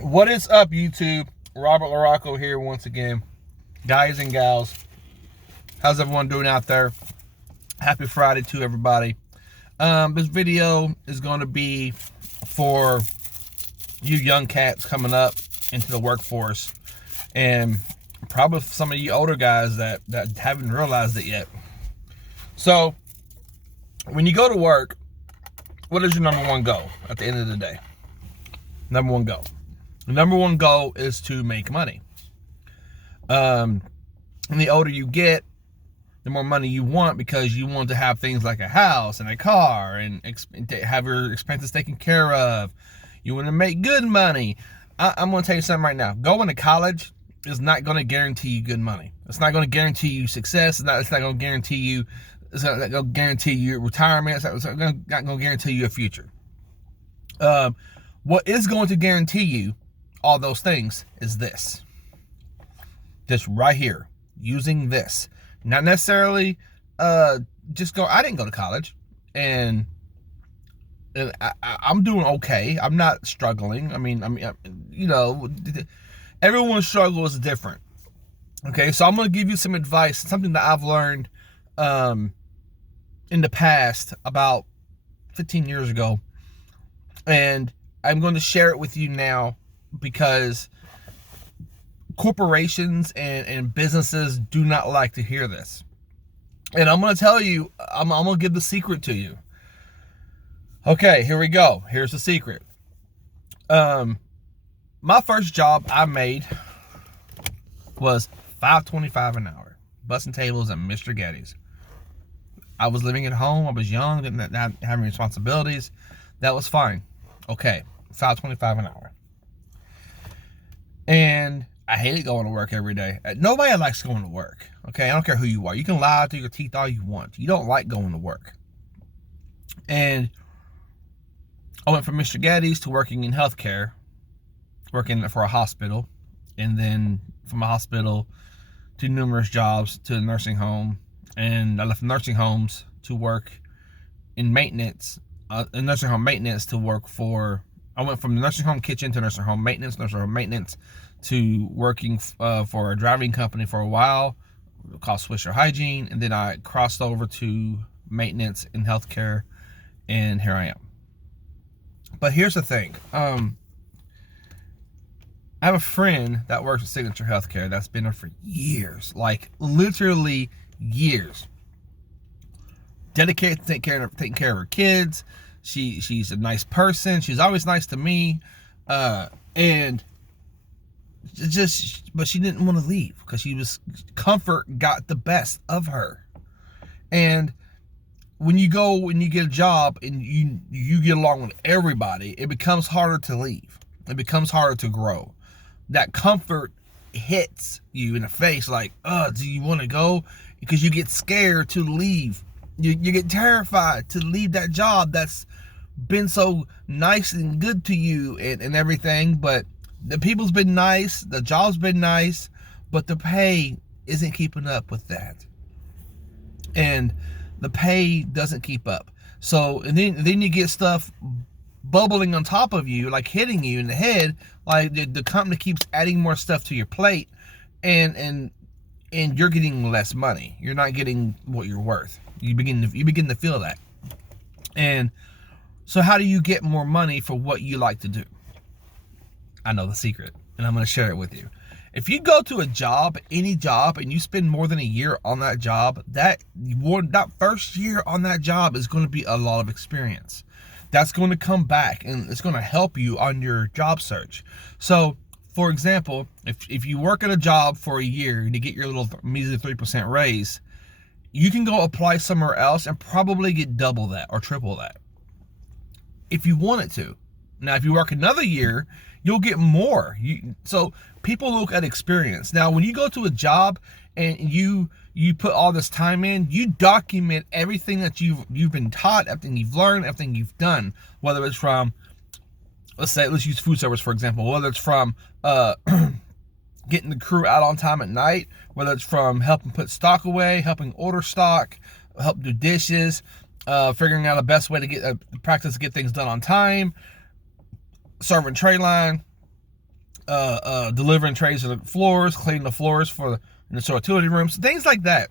What is up, YouTube? Robert LaRocco here once again. Guys and gals, how's everyone doing out there? Happy Friday to everybody. This video is going to be for you young cats coming up into the workforce, and probably some of you older guys that haven't realized it yet. So, when you go to work, what is your number one goal at the end of the day? Number one goal. The number one goal is to make money. And the older you get, the more money you want, because you want to have things like a house and a car and have your expenses taken care of. You want to make good money. I'm going to tell you something right now. Going to college is not going to guarantee you good money. It's not going to guarantee you success. It's not going to guarantee you. It's not going to guarantee you retirement. It's not going to guarantee you a future. What is going to guarantee you all those things is this. Just right here, using this. Not necessarily just go. I didn't go to college, and I'm doing okay. I'm not struggling. I mean, you know, everyone's struggle is different. Okay, so I'm going to give you some advice, something that I've learned in the past, about 15 years ago, and I'm going to share it with you now, because corporations and businesses do not like to hear this. And I'm going to tell you, I'm going to give the secret to you. Okay, here we go. Here's the secret. My first job I made was $5.25 an hour, bussing tables at Mr. Getty's. I was living at home. I was young, not having responsibilities. That was fine. Okay, $5.25 an hour. And I hated going to work every day. Nobody likes going to work. Okay, I don't care who you are. You can lie through your teeth all you want. You don't like going to work. And I went from Mr. Getty's to working in healthcare, working for a hospital, and then from a hospital to numerous jobs to a nursing home. And I left nursing homes to work in maintenance, in nursing home maintenance, to work for. I went from the nursing home kitchen to nursing home maintenance to working for a driving company for a while called Swisher Hygiene, and then I crossed over to maintenance in healthcare, and here I am. But here's the thing. I have a friend that works at Signature Healthcare that's been there for years, like literally years. Dedicated to taking care of her kids. She's a nice person. She's always nice to me, and but she didn't want to leave because comfort got the best of her. And when you get a job and you get along with everybody, it becomes harder to leave. It becomes harder to grow. That comfort hits you in the face, like, do you want to go? Because you get scared to leave. You get terrified to leave that job that's been so nice and good to you and everything. But the people's been nice, the job's been nice, but the pay isn't keeping up with that. And the pay doesn't keep up. So and then you get stuff bubbling on top of you, like hitting you in the head, like the company keeps adding more stuff to your plate, and you're getting less money. You're not getting what you're worth. You begin to feel that. And so how do you get more money for what you like to do? I know the secret, and I'm going to share it with you. If you go to a job, any job, and you spend more than a year on that job, that first year on that job is going to be a lot of experience. That's going to come back, and it's going to help you on your job search. So, for example, if you work at a job for a year and you get your little measly 3% raise, you can go apply somewhere else and probably get double that or triple that if you wanted to. Now, if you work another year, you'll get more. So people look at experience. Now, when you go to a job and you put all this time in, you document everything that you've been taught, everything you've learned, everything you've done, whether it's from, let's use food service, for example, whether it's from getting the crew out on time at night, whether it's from helping put stock away, helping order stock, help do dishes, figuring out the best way to get things done on time, serving tray line, delivering trays to the floors, cleaning the floors for in the sorority rooms, things like that.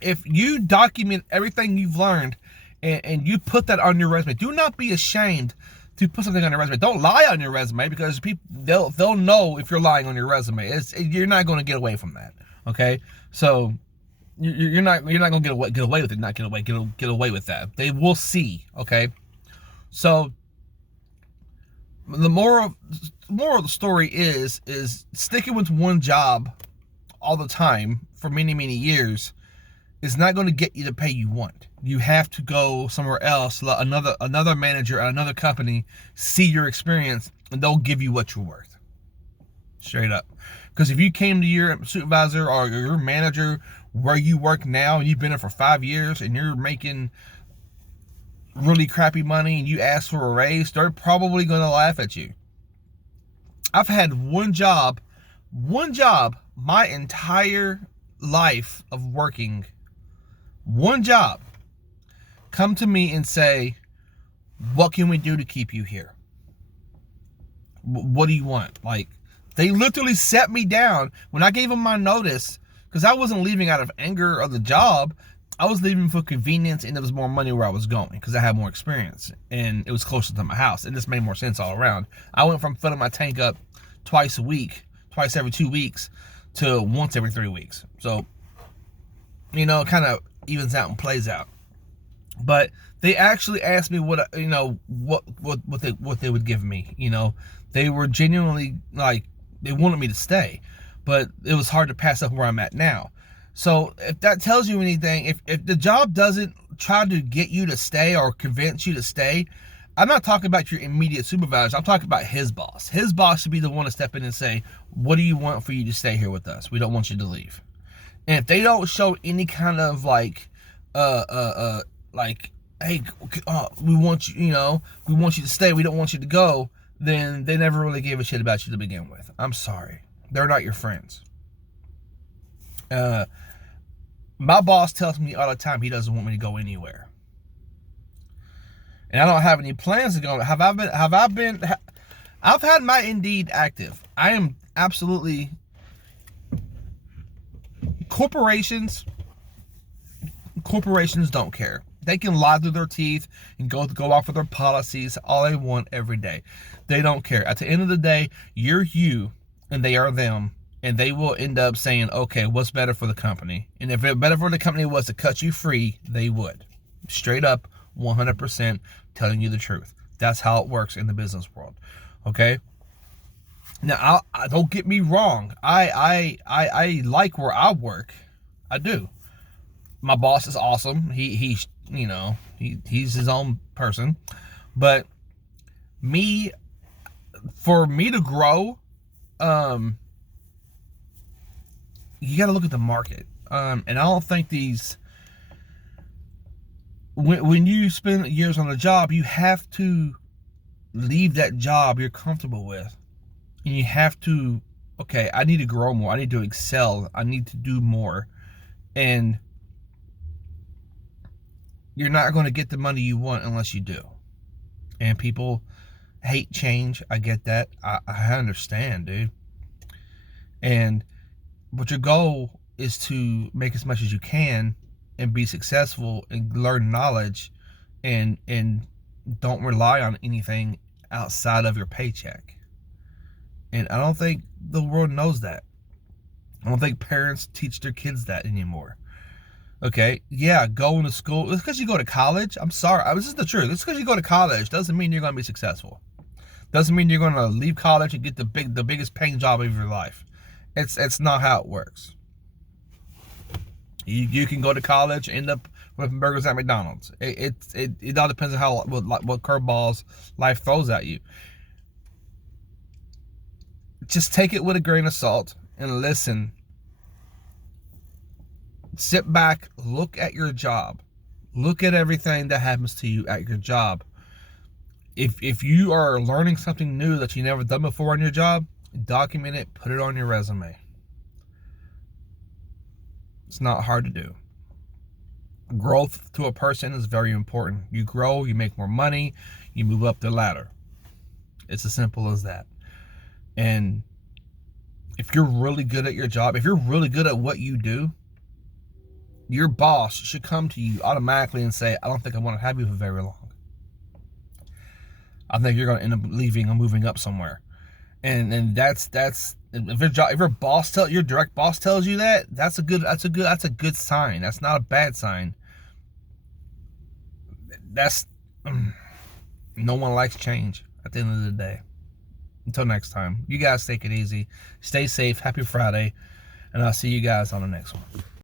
If you document everything you've learned and you put that on your resume, do not be ashamed to put something on your resume. Don't lie on your resume, because people they'll know if you're lying on your resume. You're not going to get away from that. Okay, so you're not going to get away with it. Not get away with that. They will see. Okay, so the moral of the story is sticking with one job all the time for many years is not going to get you the pay you want. You have to go somewhere else, let another manager at another company see your experience, and they'll give you what you're worth. Straight up. Because if you came to your supervisor or your manager where you work now, and you've been there for 5 years, and you're making really crappy money, and you ask for a raise, they're probably going to laugh at you. I've had one job my entire life of working, one job, come to me and say, what can we do to keep you here? What do you want? Like, they literally set me down when I gave them my notice, because I wasn't leaving out of anger of the job. I was leaving for convenience, and there was more money where I was going because I had more experience and it was closer to my house. It just made more sense all around. I went from filling my tank up twice every 2 weeks, to once every 3 weeks. So, it kind of evens out and plays out. But they actually asked me what they would give me. They were genuinely, like, they wanted me to stay, but it was hard to pass up where I'm at now. So if that tells you anything, if the job doesn't try to get you to stay or convince you to stay, I'm not talking about your immediate supervisor. I'm talking about his boss. His boss should be the one to step in and say, what do you want for you to stay here with us? We don't want you to leave. And if they don't show any kind of like, hey, we want you, we want you to stay, we don't want you to go, then they never really gave a shit about you to begin with. I'm sorry. They're not your friends. My boss tells me all the time he doesn't want me to go anywhere. And I don't have any plans to go. I've had my Indeed active. I am absolutely, corporations don't care. They can lie through their teeth and go off of their policies all they want every day. They don't care. At the end of the day, you're you and they are them, and they will end up saying, okay, what's better for the company? And if it better for the company was to cut you free, they would. Straight up, 100% telling you the truth. That's how it works in the business world. Okay? Now, I don't get me wrong. I like where I work. I do. My boss is awesome. He's his own person. But for me to grow, you got to look at the market. And I don't think when you spend years on a job, you have to leave that job you're comfortable with. And you have to, okay, I need to grow more. I need to excel. I need to do more. And you're not going to get the money you want unless you do. And people hate change. I get that. I understand, dude. But your goal is to make as much as you can and be successful and learn knowledge, and don't rely on anything outside of your paycheck. And I don't think the world knows that. I don't think parents teach their kids that anymore. Okay, yeah, going to school. Just because you go to college, I'm sorry, this is the truth. Just because you go to college doesn't mean you're going to be successful. Doesn't mean you're going to leave college and get the biggest paying job of your life. It's not how it works. You can go to college, end up with burgers at McDonald's. It all depends on what curveballs life throws at you. Just take it with a grain of salt and listen. Sit back, look at your job. Look at everything that happens to you at your job. If you are learning something new that you never done before on your job, document it, put it on your resume. It's not hard to do. Growth to a person is very important. You grow, you make more money, you move up the ladder. It's as simple as that. And if you're really good at your job, if you're really good at what you do, your boss should come to you automatically and say, I don't think I want to have you for very long. I think you're going to end up leaving or moving up somewhere. And that's if your boss your direct boss tells you that, that's a good sign. That's not a bad sign. That's no one likes change at the end of the day. Until next time, you guys take it easy, stay safe, happy Friday, and I'll see you guys on the next one.